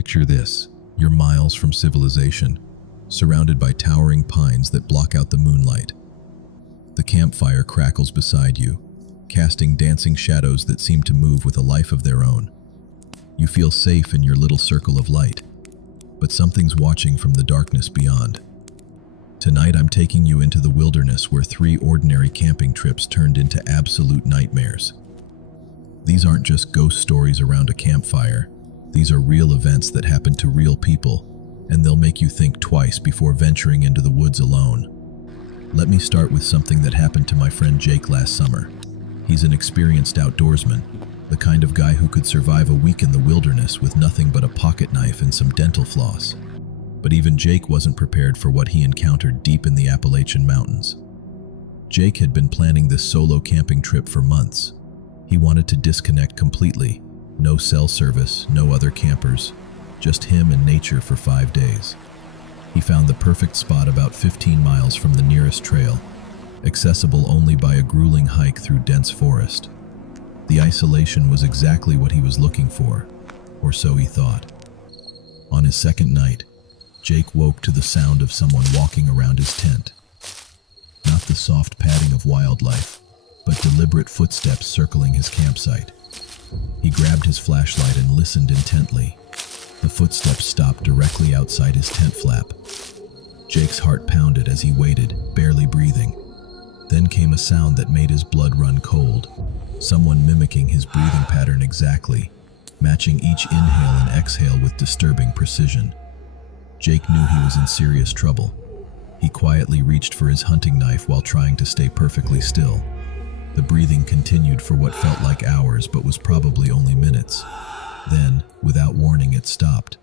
Picture this: you're miles from civilization, surrounded by towering pines that block out the moonlight. The campfire crackles beside you, casting dancing shadows that seem to move with a life of their own. You feel safe in your little circle of light, but something's watching from the darkness beyond. Tonight I'm taking you into the wilderness where 3 ordinary camping trips turned into absolute nightmares. These aren't just ghost stories around a campfire. These are real events that happen to real people, and they'll make you think twice before venturing into the woods alone. Let me start with something that happened to my friend Jake last summer. He's an experienced outdoorsman, the kind of guy who could survive a week in the wilderness with nothing but a pocket knife and some dental floss. But even Jake wasn't prepared for what he encountered deep in the Appalachian mountains. Jake had been planning this solo camping trip for months. He wanted to disconnect completely. No cell service, no other campers, just him and nature for 5 days. He found the perfect spot about 15 miles from the nearest trail, accessible only by a grueling hike through dense forest. The isolation was exactly what he was looking for, or so he thought. On his second night, Jake woke to the sound of someone walking around his tent. Not the soft padding of wildlife, but deliberate footsteps circling his campsite. He grabbed his flashlight and listened intently. The footsteps stopped directly outside his tent flap. Jake's heart pounded as he waited, barely breathing. Then came a sound that made his blood run cold. Someone mimicking his breathing pattern exactly, matching each inhale and exhale with disturbing precision. Jake knew he was in serious trouble. He quietly reached for his hunting knife while trying to stay perfectly still. The breathing continued for what felt like hours but was probably only minutes. Then, without warning, it stopped.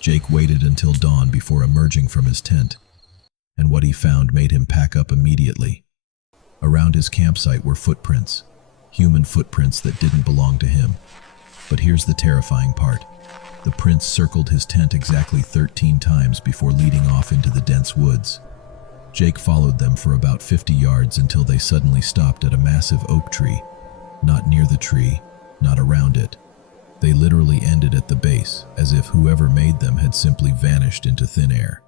Jake waited until dawn before emerging from his tent, and what he found made him pack up immediately. Around his campsite were footprints, human footprints that didn't belong to him. But here's the terrifying part. The prints circled his tent exactly 13 times before leading off into the dense woods. Jake followed them for about 50 yards until they suddenly stopped at a massive oak tree. Not near the tree, not around it. They literally ended at the base, as if whoever made them had simply vanished into thin air.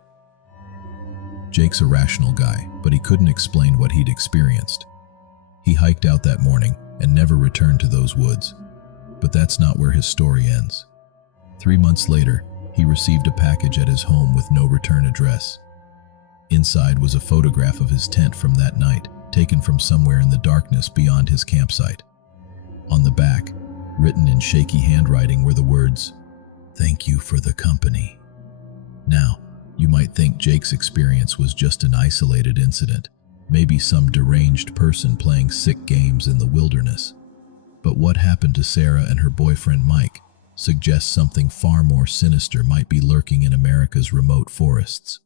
Jake's a rational guy, but he couldn't explain what he'd experienced. He hiked out that morning and never returned to those woods. But that's not where his story ends. 3 months later, he received a package at his home with no return address. Inside was a photograph of his tent from that night, taken from somewhere in the darkness beyond his campsite. On the back, written in shaky handwriting, were the words, "Thank you for the company." Now, you might think Jake's experience was just an isolated incident, maybe some deranged person playing sick games in the wilderness. But what happened to Sarah and her boyfriend Mike suggests something far more sinister might be lurking in America's remote forests.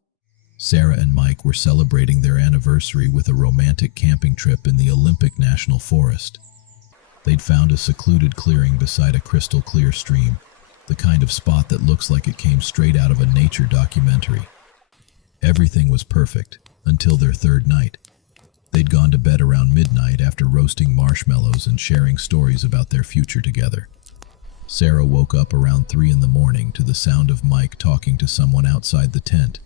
Sarah and Mike were celebrating their anniversary with a romantic camping trip in the Olympic National Forest. They'd found a secluded clearing beside a crystal-clear stream, the kind of spot that looks like it came straight out of a nature documentary. Everything was perfect, until their third night. They'd gone to bed around midnight after roasting marshmallows and sharing stories about their future together. Sarah woke up around 3 in the morning to the sound of Mike talking to someone outside the tent.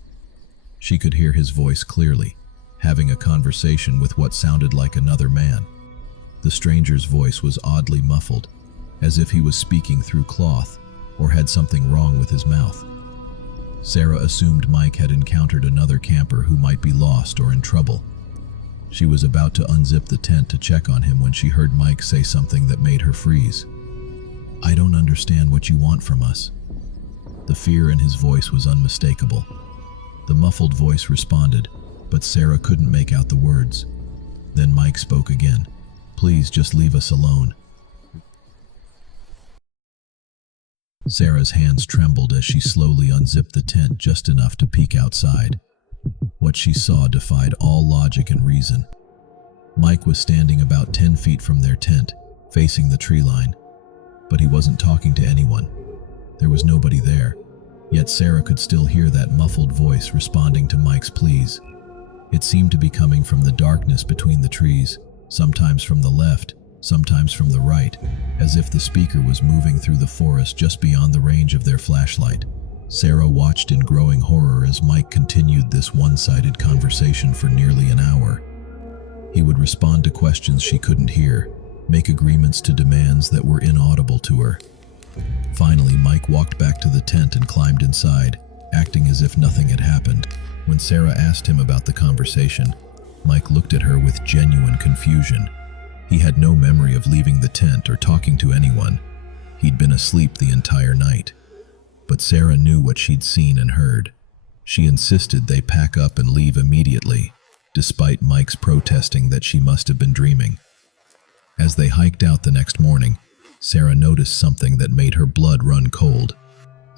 She could hear his voice clearly, having a conversation with what sounded like another man. The stranger's voice was oddly muffled, as if he was speaking through cloth or had something wrong with his mouth. Sarah assumed Mike had encountered another camper who might be lost or in trouble. She was about to unzip the tent to check on him when she heard Mike say something that made her freeze. "I don't understand what you want from us." The fear in his voice was unmistakable. The muffled voice responded, but Sarah couldn't make out the words. Then Mike spoke again. "Please just leave us alone." Sarah's hands trembled as she slowly unzipped the tent just enough to peek outside. What she saw defied all logic and reason. Mike was standing about 10 feet from their tent, facing the tree line. But he wasn't talking to anyone. There was nobody there, yet Sarah could still hear that muffled voice responding to Mike's pleas. It seemed to be coming from the darkness between the trees, sometimes from the left, sometimes from the right, as if the speaker was moving through the forest just beyond the range of their flashlight. Sarah watched in growing horror as Mike continued this one-sided conversation for nearly an hour. He would respond to questions she couldn't hear, make agreements to demands that were inaudible to her. Finally, Mike walked back to the tent and climbed inside, acting as if nothing had happened. When Sarah asked him about the conversation, Mike looked at her with genuine confusion. He had no memory of leaving the tent or talking to anyone. He'd been asleep the entire night. But Sarah knew what she'd seen and heard. She insisted they pack up and leave immediately, despite Mike's protesting that she must have been dreaming. As they hiked out the next morning, Sarah noticed something that made her blood run cold.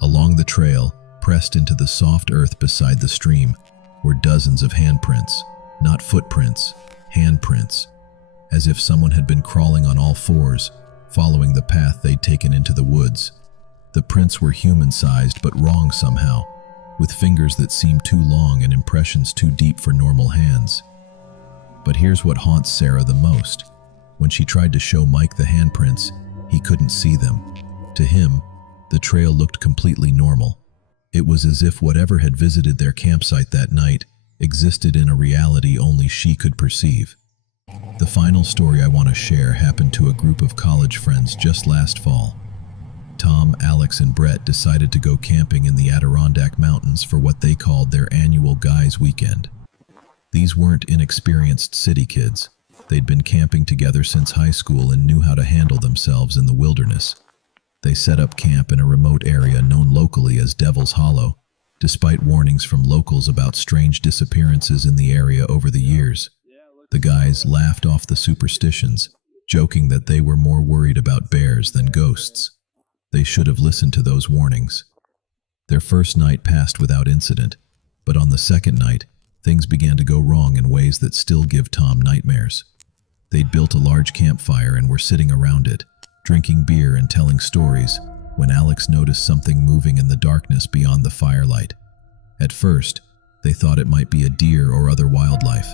Along the trail, pressed into the soft earth beside the stream, were dozens of handprints. Not footprints, handprints. As if someone had been crawling on all fours, following the path they'd taken into the woods. The prints were human-sized but wrong somehow, with fingers that seemed too long and impressions too deep for normal hands. But here's what haunts Sarah the most. When she tried to show Mike the handprints, he couldn't see them. To him, the trail looked completely normal. It was as if whatever had visited their campsite that night existed in a reality only she could perceive. The final story I want to share happened to a group of college friends just last fall. Tom, Alex, and Brett decided to go camping in the Adirondack Mountains for what they called their annual guys' weekend. These weren't inexperienced city kids. They'd been camping together since high school and knew how to handle themselves in the wilderness. They set up camp in a remote area known locally as Devil's Hollow, despite warnings from locals about strange disappearances in the area over the years. The guys laughed off the superstitions, joking that they were more worried about bears than ghosts. They should have listened to those warnings. Their first night passed without incident, but on the second night, things began to go wrong in ways that still give Tom nightmares. They'd built a large campfire and were sitting around it, drinking beer and telling stories, when Alex noticed something moving in the darkness beyond the firelight. At first, they thought it might be a deer or other wildlife,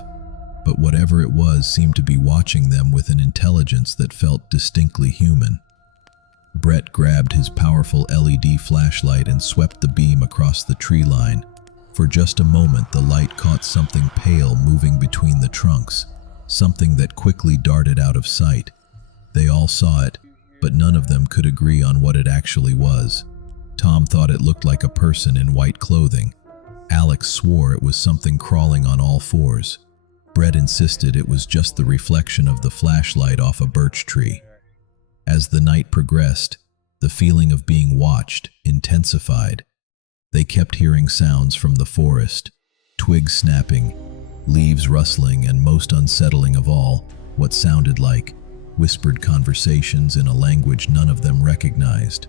but whatever it was seemed to be watching them with an intelligence that felt distinctly human. Brett grabbed his powerful LED flashlight and swept the beam across the tree line. For just a moment, the light caught something pale moving between the trunks, something that quickly darted out of sight. They all saw it, but none of them could agree on what it actually was. Tom thought it looked like a person in white clothing. Alex swore it was something crawling on all fours. Brett insisted it was just the reflection of the flashlight off a birch tree. As the night progressed, the feeling of being watched intensified. They kept hearing sounds from the forest, twigs snapping, leaves rustling, and most unsettling of all, what sounded like whispered conversations in a language none of them recognized.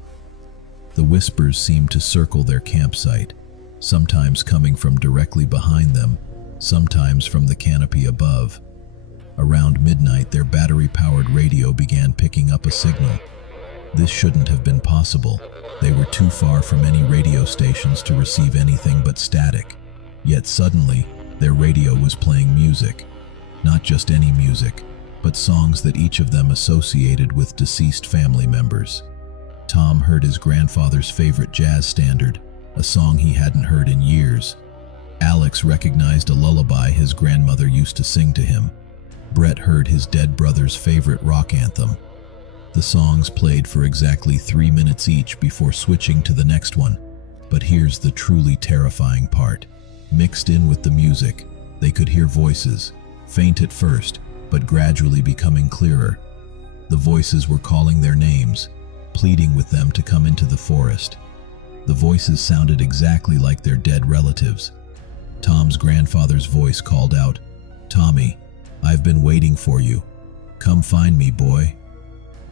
The whispers seemed to circle their campsite, sometimes coming from directly behind them, sometimes from the canopy above. Around midnight, their battery-powered radio began picking up a signal. This shouldn't have been possible. They were too far from any radio stations to receive anything but static. Yet suddenly, their radio was playing music. Not just any music, but songs that each of them associated with deceased family members. Tom heard his grandfather's favorite jazz standard, a song he hadn't heard in years. Alex recognized a lullaby his grandmother used to sing to him. Brett heard his dead brother's favorite rock anthem. The songs played for exactly 3 minutes each before switching to the next one. But here's the truly terrifying part. Mixed in with the music, they could hear voices, faint at first, but gradually becoming clearer. The voices were calling their names, pleading with them to come into the forest. The voices sounded exactly like their dead relatives. Tom's grandfather's voice called out, "Tommy, I've been waiting for you. Come find me, boy."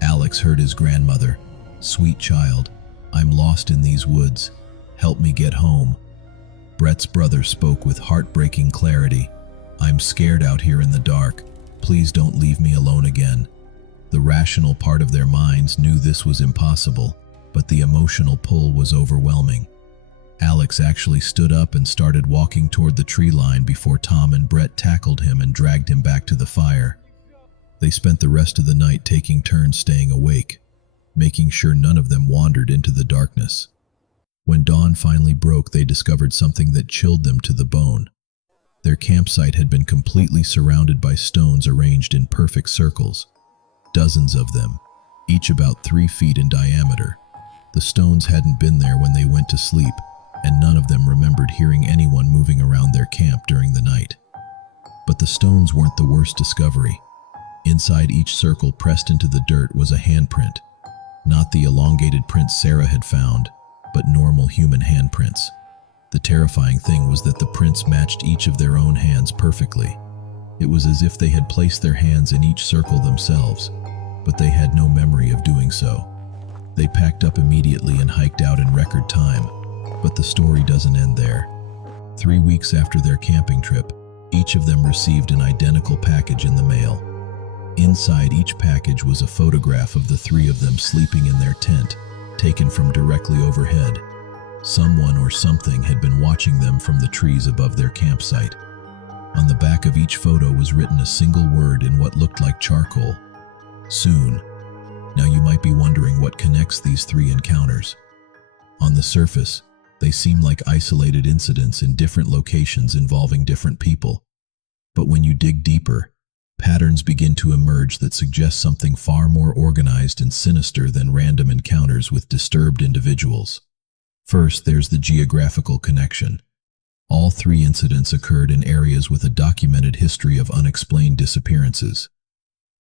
Alex heard his grandmother, "Sweet child, I'm lost in these woods. Help me get home." Brett's brother spoke with heartbreaking clarity, "I'm scared out here in the dark. Please don't leave me alone again." The rational part of their minds knew this was impossible, but the emotional pull was overwhelming. Alex actually stood up and started walking toward the tree line before Tom and Brett tackled him and dragged him back to the fire. They spent the rest of the night taking turns staying awake, making sure none of them wandered into the darkness. When dawn finally broke, they discovered something that chilled them to the bone. Their campsite had been completely surrounded by stones arranged in perfect circles, dozens of them, each about 3 feet in diameter. The stones hadn't been there when they went to sleep, and none of them remembered hearing anyone moving around their camp during the night. But the stones weren't the worst discovery. Inside each circle, pressed into the dirt, was a handprint. Not the elongated prints Sarah had found, but normal human handprints. The terrifying thing was that the prints matched each of their own hands perfectly. It was as if they had placed their hands in each circle themselves, but they had no memory of doing so. They packed up immediately and hiked out in record time, but the story doesn't end there. 3 weeks after their camping trip, each of them received an identical package in the mail. Inside each package was a photograph of the 3 of them sleeping in their tent, taken from directly overhead. Someone or something had been watching them from the trees above their campsite. On the back of each photo was written a single word in what looked like charcoal: soon. Now you might be wondering what connects these 3 encounters. On the surface, they seem like isolated incidents in different locations involving different people. But when you dig deeper, patterns begin to emerge that suggest something far more organized and sinister than random encounters with disturbed individuals. First, there's the geographical connection. All 3 incidents occurred in areas with a documented history of unexplained disappearances.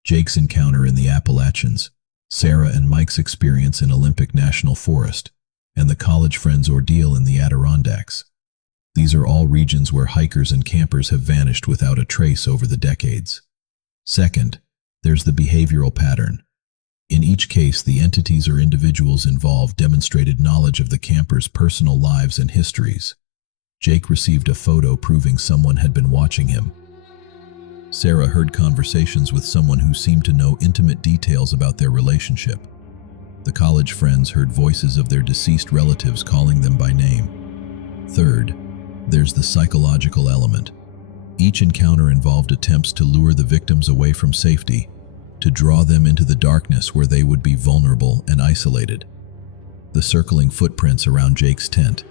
Jake's encounter in the Appalachians, Sarah and Mike's experience in Olympic National Forest, and the college friend's ordeal in the Adirondacks. These are all regions where hikers and campers have vanished without a trace over the decades. Second, there's the behavioral pattern. In each case, the entities or individuals involved demonstrated knowledge of the campers' personal lives and histories. Jake received a photo proving someone had been watching him. Sarah heard conversations with someone who seemed to know intimate details about their relationship. The college friends heard voices of their deceased relatives calling them by name. Third, there's the psychological element. Each encounter involved attempts to lure the victims away from safety, to draw them into the darkness where they would be vulnerable and isolated. The circling footprints around Jake's tent,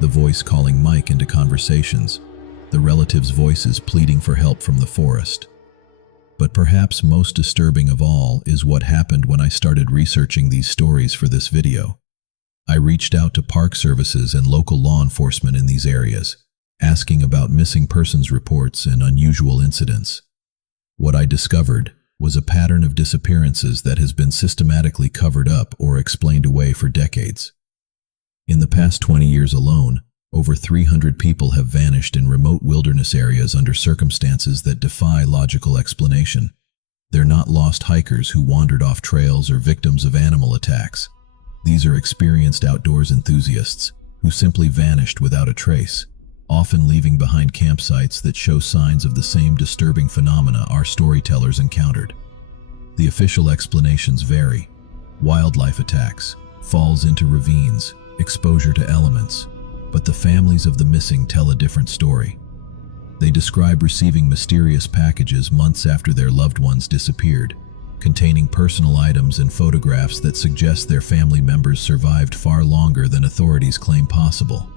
the voice calling Mike into conversations, the relatives' voices pleading for help from the forest. But perhaps most disturbing of all is what happened when I started researching these stories for this video. I reached out to park services and local law enforcement in these areas, asking about missing persons reports and unusual incidents. What I discovered was a pattern of disappearances that has been systematically covered up or explained away for decades. In the past 20 years alone, over 300 people have vanished in remote wilderness areas under circumstances that defy logical explanation. They're not lost hikers who wandered off trails or victims of animal attacks. These are experienced outdoors enthusiasts who simply vanished without a trace, often leaving behind campsites that show signs of the same disturbing phenomena our storytellers encountered. The official explanations vary: wildlife attacks, falls into ravines, exposure to elements. But the families of the missing tell a different story. They describe receiving mysterious packages months after their loved ones disappeared, containing personal items and photographs that suggest their family members survived far longer than authorities claim possible.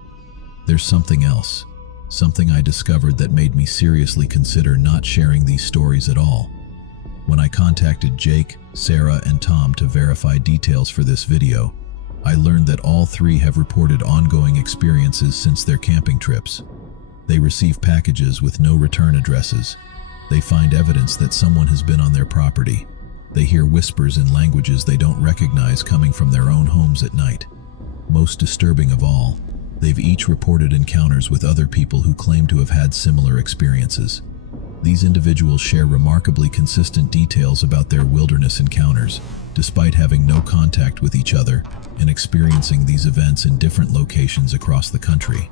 There's something else, something I discovered that made me seriously consider not sharing these stories at all. When I contacted Jake, Sarah, and Tom to verify details for this video, I learned that all 3 have reported ongoing experiences since their camping trips. They receive packages with no return addresses. They find evidence that someone has been on their property. They hear whispers in languages they don't recognize coming from their own homes at night. Most disturbing of all, they've each reported encounters with other people who claim to have had similar experiences. These individuals share remarkably consistent details about their wilderness encounters, despite having no contact with each other and experiencing these events in different locations across the country.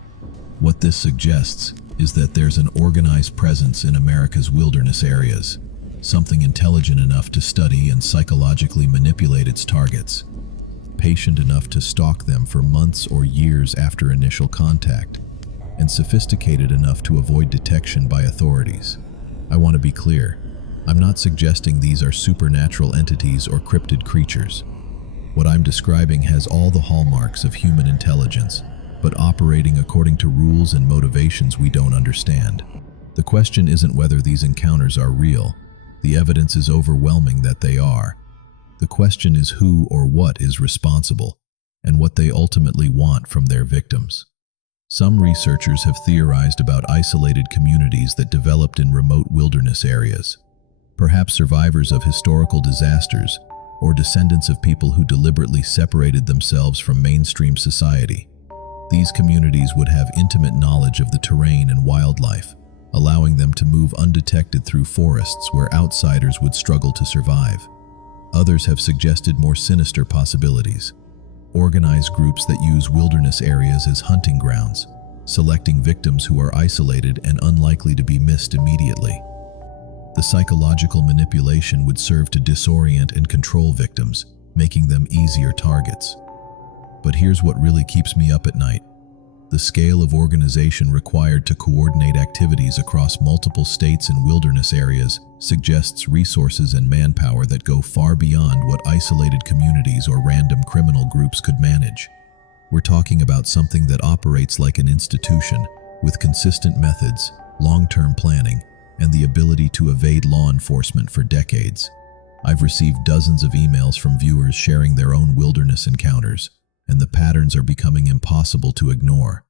What this suggests is that there's an organized presence in America's wilderness areas, something intelligent enough to study and psychologically manipulate its targets, patient enough to stalk them for months or years after initial contact, and sophisticated enough to avoid detection by authorities. I want to be clear, I'm not suggesting these are supernatural entities or cryptid creatures. What I'm describing has all the hallmarks of human intelligence, but operating according to rules and motivations we don't understand. The question isn't whether these encounters are real. The evidence is overwhelming that they are. The question is who or what is responsible, and what they ultimately want from their victims. Some researchers have theorized about isolated communities that developed in remote wilderness areas, perhaps survivors of historical disasters or descendants of people who deliberately separated themselves from mainstream society. These communities would have intimate knowledge of the terrain and wildlife, allowing them to move undetected through forests where outsiders would struggle to survive. Others have suggested more sinister possibilities: organized groups that use wilderness areas as hunting grounds, selecting victims who are isolated and unlikely to be missed immediately. The psychological manipulation would serve to disorient and control victims, making them easier targets. But here's what really keeps me up at night. The scale of organization required to coordinate activities across multiple states and wilderness areas suggests resources and manpower that go far beyond what isolated communities or random criminal groups could manage. We're talking about something that operates like an institution, with consistent methods, long-term planning, and the ability to evade law enforcement for decades. I've received dozens of emails from viewers sharing their own wilderness encounters, and the patterns are becoming impossible to ignore.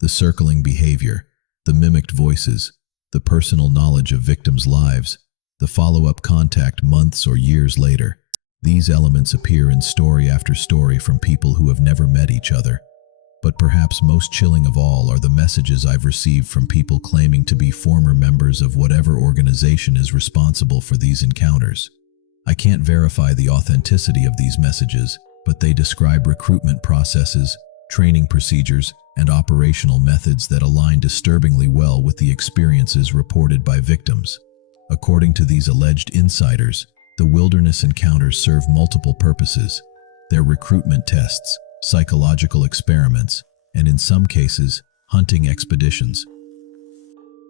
The circling behavior, the mimicked voices, the personal knowledge of victims' lives, the follow-up contact months or years later. These elements appear in story after story from people who have never met each other. But perhaps most chilling of all are the messages I've received from people claiming to be former members of whatever organization is responsible for these encounters. I can't verify the authenticity of these messages, but they describe recruitment processes, training procedures, and operational methods that align disturbingly well with the experiences reported by victims. According to these alleged insiders, the wilderness encounters serve multiple purposes. They're recruitment tests, psychological experiments, and in some cases, hunting expeditions.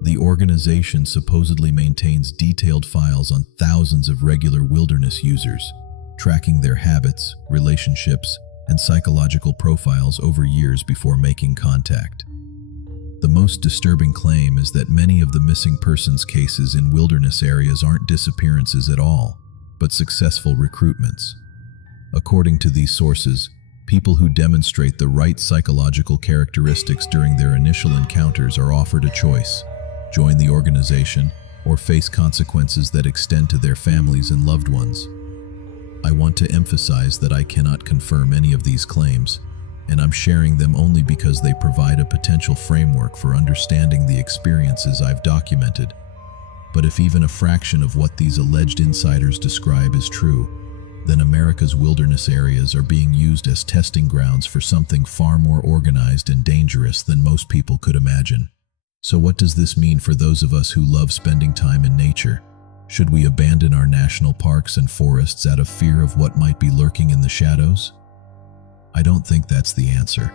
The organization supposedly maintains detailed files on thousands of regular wilderness users, tracking their habits, relationships, and psychological profiles over years before making contact. The most disturbing claim is that many of the missing persons cases in wilderness areas aren't disappearances at all, but successful recruitments. According to these sources, people who demonstrate the right psychological characteristics during their initial encounters are offered a choice: join the organization or face consequences that extend to their families and loved ones. I want to emphasize that I cannot confirm any of these claims, and I'm sharing them only because they provide a potential framework for understanding the experiences I've documented. But if even a fraction of what these alleged insiders describe is true, then America's wilderness areas are being used as testing grounds for something far more organized and dangerous than most people could imagine. So what does this mean for those of us who love spending time in nature? Should we abandon our national parks and forests out of fear of what might be lurking in the shadows? I don't think that's the answer,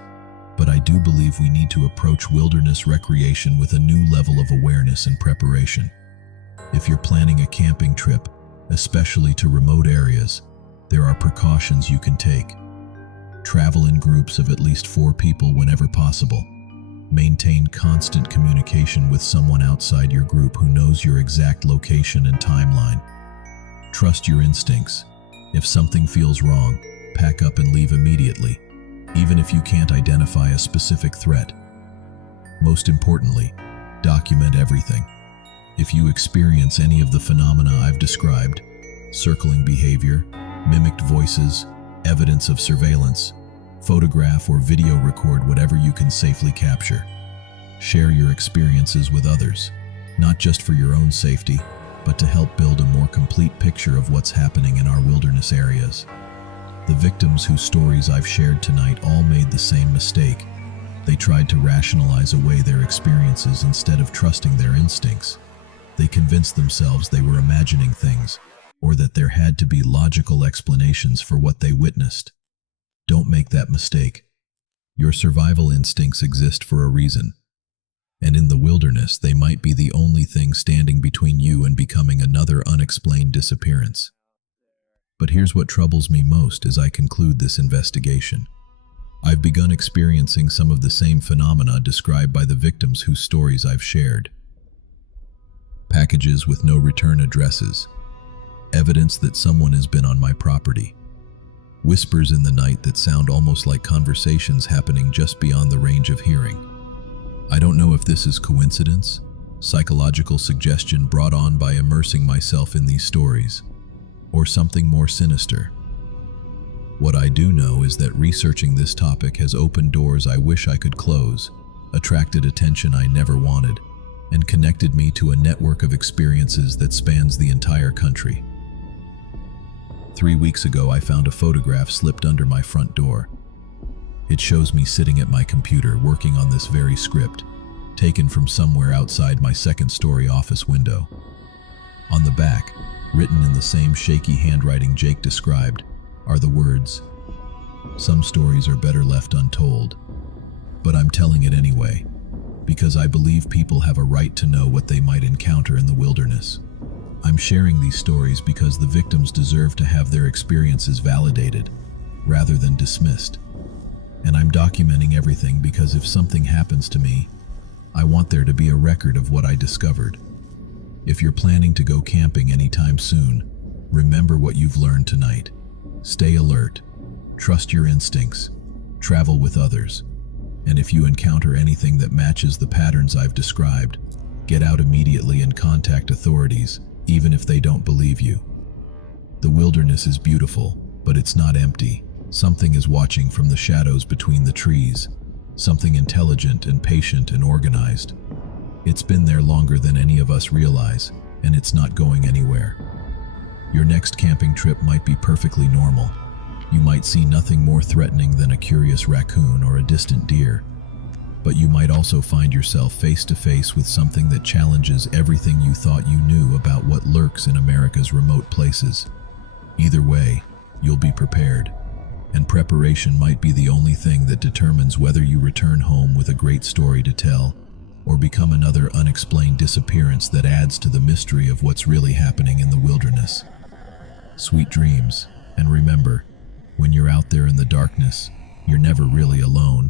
but I do believe we need to approach wilderness recreation with a new level of awareness and preparation. If you're planning a camping trip, especially to remote areas, there are precautions you can take. Travel in groups of at least 4 people whenever possible. Maintain constant communication with someone outside your group who knows your exact location and timeline. Trust your instincts. If something feels wrong, pack up and leave immediately, even if you can't identify a specific threat. Most importantly, document everything. If you experience any of the phenomena I've described, circling behavior, mimicked voices, evidence of surveillance, photograph or video record whatever you can safely capture. Share your experiences with others, not just for your own safety, but to help build a more complete picture of what's happening in our wilderness areas. The victims whose stories I've shared tonight all made the same mistake. They tried to rationalize away their experiences instead of trusting their instincts. They convinced themselves they were imagining things, or that there had to be logical explanations for what they witnessed. Don't make that mistake. Your survival instincts exist for a reason. And in the wilderness, they might be the only thing standing between you and becoming another unexplained disappearance. But here's what troubles me most as I conclude this investigation. I've begun experiencing some of the same phenomena described by the victims whose stories I've shared. Packages with no return addresses, evidence that someone has been on my property, whispers in the night that sound almost like conversations happening just beyond the range of hearing. I don't know if this is coincidence, psychological suggestion brought on by immersing myself in these stories, or something more sinister. What I do know is that researching this topic has opened doors I wish I could close, attracted attention I never wanted, and connected me to a network of experiences that spans the entire country. 3 weeks ago, I found a photograph slipped under my front door. It shows me sitting at my computer working on this very script, taken from somewhere outside my second-story office window. On the back, written in the same shaky handwriting Jake described, are the words, "Some stories are better left untold, but I'm telling it anyway, because I believe people have a right to know what they might encounter in the wilderness. I'm sharing these stories because the victims deserve to have their experiences validated, rather than dismissed. And I'm documenting everything because if something happens to me, I want there to be a record of what I discovered. If you're planning to go camping anytime soon, remember what you've learned tonight. Stay alert, trust your instincts, travel with others, and if you encounter anything that matches the patterns I've described, get out immediately and contact authorities, even if they don't believe you. The wilderness is beautiful, but it's not empty. Something is watching from the shadows between the trees, something intelligent and patient and organized. It's been there longer than any of us realize, and it's not going anywhere. Your next camping trip might be perfectly normal. You might see nothing more threatening than a curious raccoon or a distant deer, but you might also find yourself face to face with something that challenges everything you thought you knew about what lurks in America's remote places. Either way, you'll be prepared. And preparation might be the only thing that determines whether you return home with a great story to tell, or become another unexplained disappearance that adds to the mystery of what's really happening in the wilderness. Sweet dreams, and remember, when you're out there in the darkness, you're never really alone.